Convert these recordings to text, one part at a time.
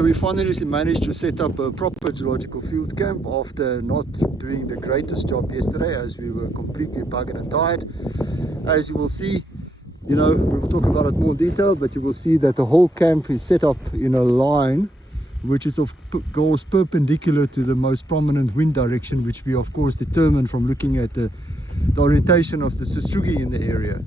So we finally managed to set up a proper geological field camp after not doing the greatest job yesterday, as we were completely buggered and tired. As you will see, you know, we will talk about it more in detail, but you will see that the whole camp is set up in a line which is of course perpendicular to the most prominent wind direction, which we of course determined from looking at the orientation of the sastrugi in the area.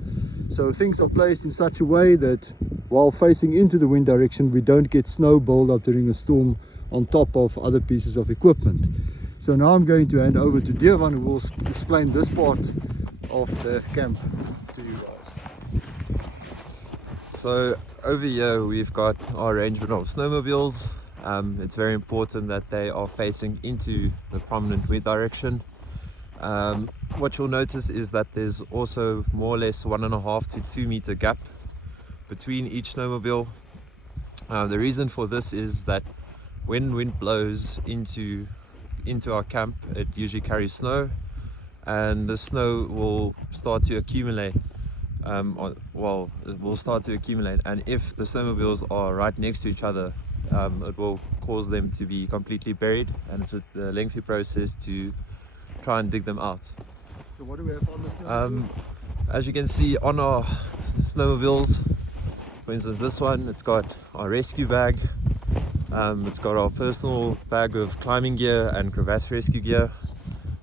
So things are placed in such a way that while facing into the wind direction, we don't get snow build up during a storm on top of other pieces of equipment. So now I'm going to hand over to Dewan, who will explain this part of the camp to you guys. So over here we've got our arrangement of snowmobiles. It's very important that they are facing into the prominent wind direction. What you'll notice is that there's also more or less 1.5 to 2 meter gap between each snowmobile. The reason for this is that when wind blows into our camp, it usually carries snow, and the snow will start to accumulate. It will start to accumulate, and if the snowmobiles are right next to each other, it will cause them to be completely buried, and it's a lengthy process to try and dig them out. So what do we have on the snowmobiles? As you can see on our snowmobiles, for instance this one, it's got our rescue bag, it's got our personal bag of climbing gear and crevasse rescue gear.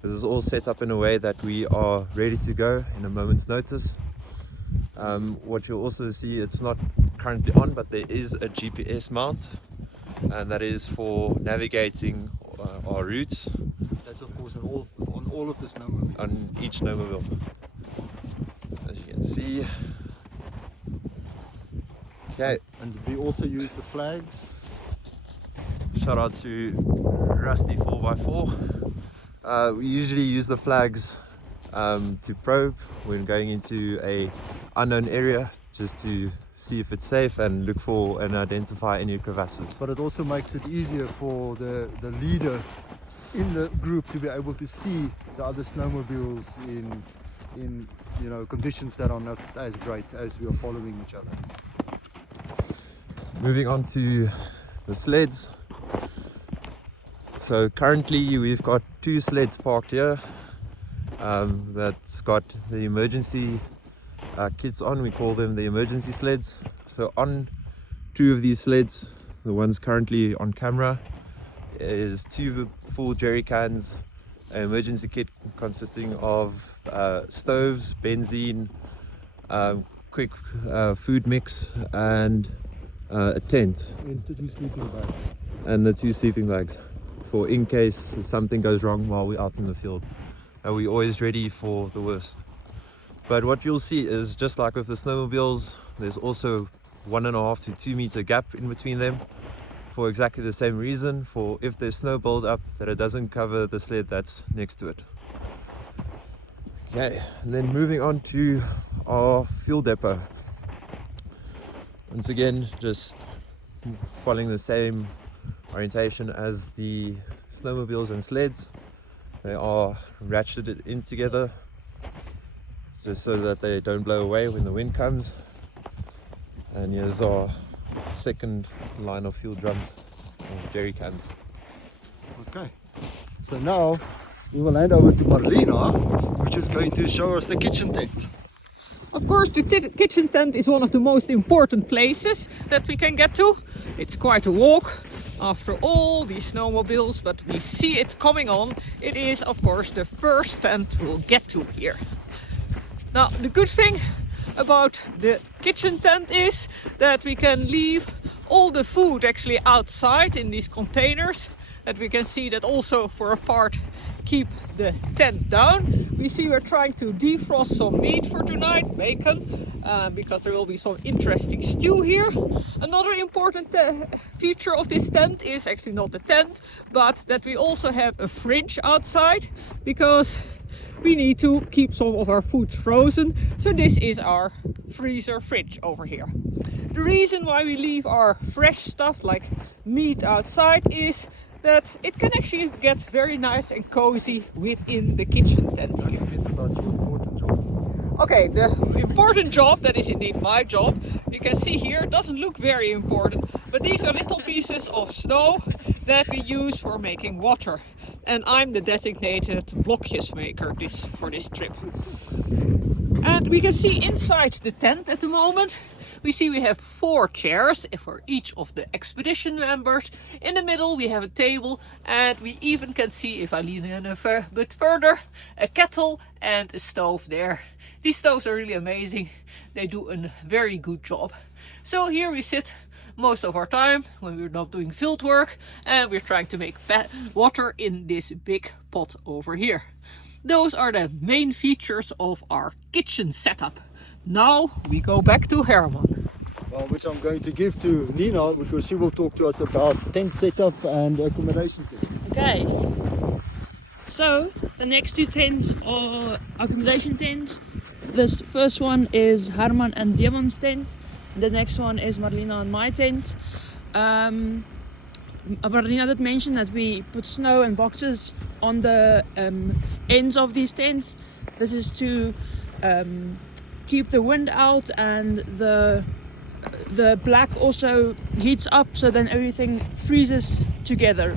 This is all set up in a way that we are ready to go in a moment's notice. What you'll also see, it's not currently on, but there is a GPS mount, and that is for navigating our routes. That's of course on all of the snowmobiles. On each snowmobile, as you can see. Okay. And we also use the flags. Shout out to Rusty 4x4. We usually use the flags to probe when going into a unknown area, just to see if it's safe and look for and identify any crevasses. But it also makes it easier for the leader in the group to be able to see the other snowmobiles in you know, conditions that are not as great as we are following each other. Moving on to the sleds. So currently we've got 2 sleds parked here. That's got the emergency kits on. We call them the emergency sleds. So on 2 of these sleds, the ones currently on camera, is 2 full jerry cans, an emergency kit consisting of stoves, benzene, quick food mix, and a tent. And the 2 sleeping bags. And the 2 sleeping bags, for in case something goes wrong while we're out in the field. And we're always ready for the worst. But what you'll see is, just like with the snowmobiles, there's also 1.5 to 2 meter gap in between them, for exactly the same reason, for if there's snow build up, that it doesn't cover the sled that's next to it. Okay, and then moving on to our fuel depot. Once again, just following the same orientation as the snowmobiles and sleds. They are ratcheted in together, just so that they don't blow away when the wind comes. And here's our second line of fuel drums, or jerry cans. Okay, so now we will hand over to Marlina, which is going to show us the kitchen tent. Of course, the kitchen tent is one of the most important places that we can get to. It's quite a walk after all these snowmobiles, but we see it coming on. It is, of course, the first tent we'll get to here. Now, the good thing about the kitchen tent is that we can leave all the food actually outside in these containers, that we can see that also for a part keep the tent down. We see we're trying to defrost some meat for tonight, bacon, because there will be some interesting stew here. Another important feature of this tent is actually not the tent, but that we also have a fridge outside, because we need to keep some of our food frozen. So this is our freezer fridge over here. The reason why we leave our fresh stuff like meat outside is that it can actually get very nice and cozy within the kitchen tent here. Okay, the important job, that is indeed my job. You can see here, it doesn't look very important, But these are little pieces of snow that we use for making water. And I'm the designated blokjes maker for this trip. And we can see inside the tent at the moment. We have 4 chairs for each of the expedition members. In the middle we have a table, and we even can see, if I lean in a bit further, a kettle and a stove there. These stoves are really amazing. They do a very good job. So here we sit most of our time when we're not doing field work, and we're trying to make water in this big pot over here. Those are the main features of our kitchen setup. Now we go back to Herman. Well, which I'm going to give to Nina, because she will talk to us about tent setup and accommodation tips. Okay, so the next 2 tents are accommodation tents. This first one is Herman and Dewan's tent. The next one is Marlina and my tent. Marlina did mention that we put snow and boxes on the ends of these tents. This is to keep the wind out, and the black also heats up, so then everything freezes together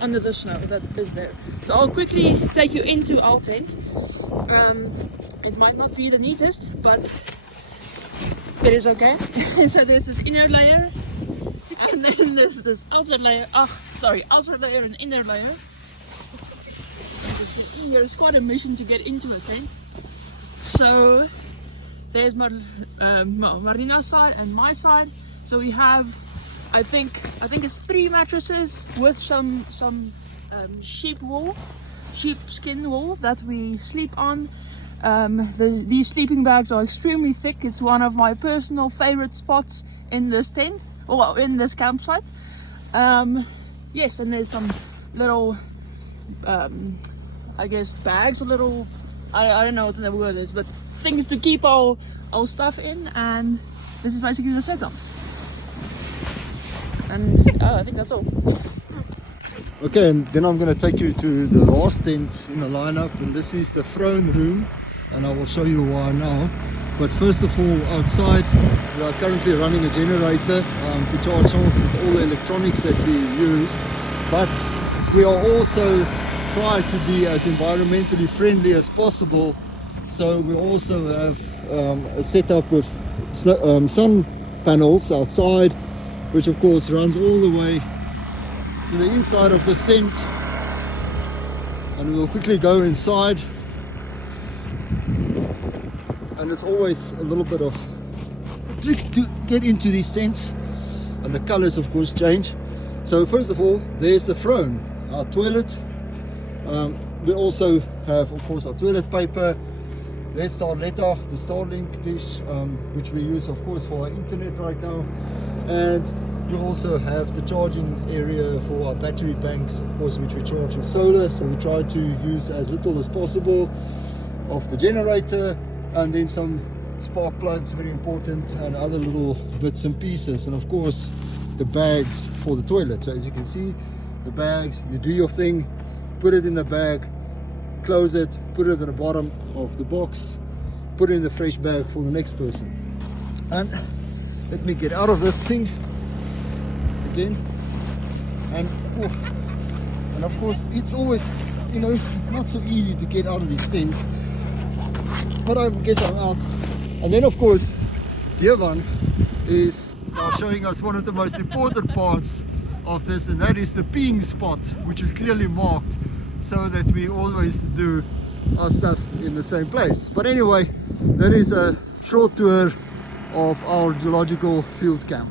under the snow that is there. So I'll quickly take you into our tent. It might not be the neatest, but it is okay. So there's this inner layer, and then there's this outer layer. Outer layer and inner layer. It's quite a mission to get into a tent. So there's Marlina's side and my side. So we have, I think it's 3 mattresses with some sheepskin wool that we sleep on. These sleeping bags are extremely thick. It's one of my personal favorite spots in this tent, well, in this campsite. Yes, and there's some little, I guess bags, or little, I don't know what the word is, but things to keep our stuff in. And this is basically the setup. And I think that's all. Okay, and then I'm going to take you to the last tent in the lineup, and this is the throne room, and I will show you why now. But first of all, outside we are currently running a generator to charge off with all the electronics that we use, but we are also trying to be as environmentally friendly as possible. So we also have a setup with sun panels outside, which of course runs all the way to the inside of this tent, and we'll quickly go inside. And it's always a little bit of a trick to get into these tents, and the colors of course change. So first of all, there's the throne, our toilet. We also have of course our toilet paper. There's Starletta, the Starlink dish, which we use of course for our internet right now. And we also have the charging area for our battery banks, of course, which we charge with solar. So we try to use as little as possible of the generator, and then some spark plugs, very important, and other little bits and pieces. And of course the bags for the toilet. So as you can see, the bags, you do your thing, put it in the bag, close it, put it in the bottom of the box, put it in the fresh bag for the next person. And let me get out of this thing again. And of course it's always, you know, not so easy to get out of these tents, but I guess I'm out. And then of course Dewan is now showing us one of the most important parts of this, and that is the peeing spot, which is clearly marked so that we always do our stuff in the same place. But anyway, that is a short tour of our geological field camp.